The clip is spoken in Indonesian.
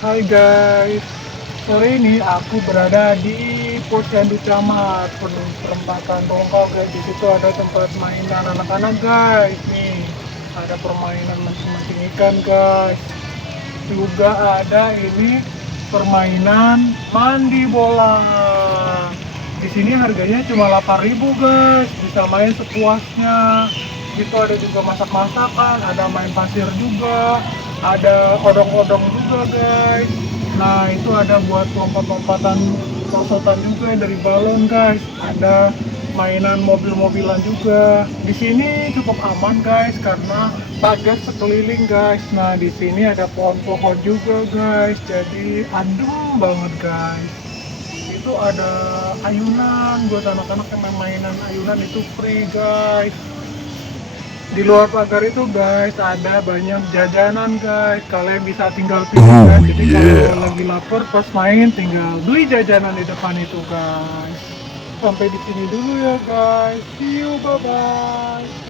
Hai guys, sore ini aku berada di Posyandu Camat, perempatan Tongkau guys. Di situ ada tempat mainan anak-anak guys. Nih, ada permainan mancing-mancing ikan guys. Juga ada ini permainan mandi bola. Di sini harganya cuma 8.000 guys, bisa main sepuasnya. Itu ada juga masak-masakan, ada main pasir juga, ada odong-odong juga guys. Nah itu ada buat lompat-lompatan, losotan juga dari balon guys. Ada mainan mobil-mobilan juga. Di sini cukup aman guys karena pagar sekeliling guys. Nah di sini ada pohon-pohon juga guys. Jadi adem banget guys. Itu ada ayunan buat anak-anak yang main mainan ayunan itu free guys. Di luar pagar itu guys ada banyak jajanan guys, kalian bisa tinggal pilih guys. Jadi kalau lagi lapar pas main tinggal beli jajanan di depan itu guys. Sampai di sini dulu ya guys, see you, bye bye.